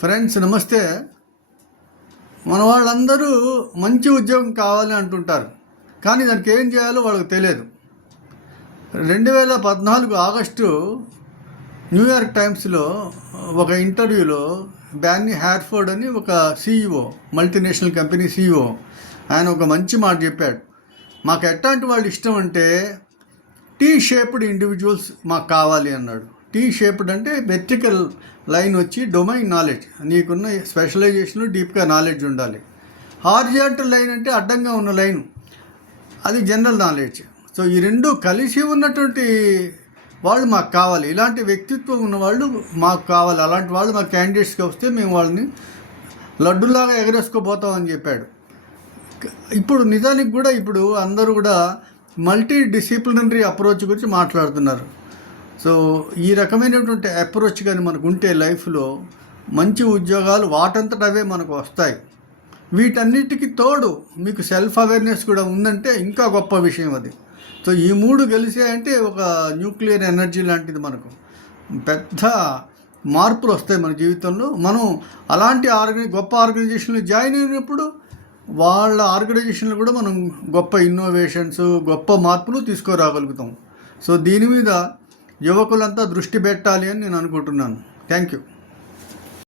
Friends నమస్తే. మన వాళ్ళందరూ మంచి ఉద్యోగం కావాలి అంటుంటారు, కానీ దానికి ఏం చేయాలో వాళ్ళకి తెలియదు. 2014 ఆగస్టు న్యూయార్క్ టైమ్స్లో ఒక ఇంటర్వ్యూలో బ్యాన్నీ హ్యార్ఫోర్డ్ అని ఒక సీఈఓ, మల్టీనేషనల్ కంపెనీ సీఈఓ, ఆయన ఒక మంచి మాట చెప్పాడు. మాకు ఎట్లాంటి వాళ్ళు ఇష్టం అంటే టీ షేప్డ్ ఇండివిజువల్స్ మాకు కావాలి అన్నాడు. టీ షేప్డ్ అంటే వెర్టికల్ లైన్ వచ్చి డొమైన్ నాలెడ్జ్, నీకున్న స్పెషలైజేషన్లో డీప్గా నాలెడ్జ్ ఉండాలి. హారిజాంటల్ లైన్ అంటే అడ్డంగా ఉన్న లైన్, అది జనరల్ నాలెడ్జ్. సో ఈ రెండు కలిసి ఉన్నటువంటి వాళ్ళు మాకు కావాలి. ఇలాంటి వ్యక్తిత్వం ఉన్న వాళ్ళు మాకు కావాలి. అలాంటి వాళ్ళు మా క్యాండిడేట్స్కి వస్తే మేము వాళ్ళని లడ్డులాగా ఎగరేసుకోపోతామని చెప్పాడు. ఇప్పుడు నిజానికి కూడా ఇప్పుడు అందరూ కూడా మల్టీ డిసిప్లినరీ అప్రోచ్ గురించి మాట్లాడుతున్నారు. సో ఈ రకమైనటువంటి అప్రోచ్ కానీ మనకు ఉంటే లైఫ్లో మంచి ఉద్యోగాలు వాటంతట అవే మనకు వస్తాయి. వీటన్నిటికీ తోడు మీకు సెల్ఫ్ అవేర్నెస్ కూడా ఉందంటే ఇంకా గొప్ప విషయం అది. సో ఈ మూడు కలిసాయంటే ఒక న్యూక్లియర్ ఎనర్జీ లాంటిది, మనకు పెద్ద మార్పులు వస్తాయి మన జీవితంలో. మనం అలాంటి గొప్ప ఆర్గనైజేషన్లో జాయిన్ అయినప్పుడు వాళ్ళ ఆర్గనైజేషన్లో కూడా మనం గొప్ప ఇన్నోవేషన్స్, గొప్ప మార్పులు తీసుకురాగలుగుతాం. సో దీని మీద యువకులంతా దృష్టి పెట్టాలి అని నేను అనుకుంటున్నాను. Thank you.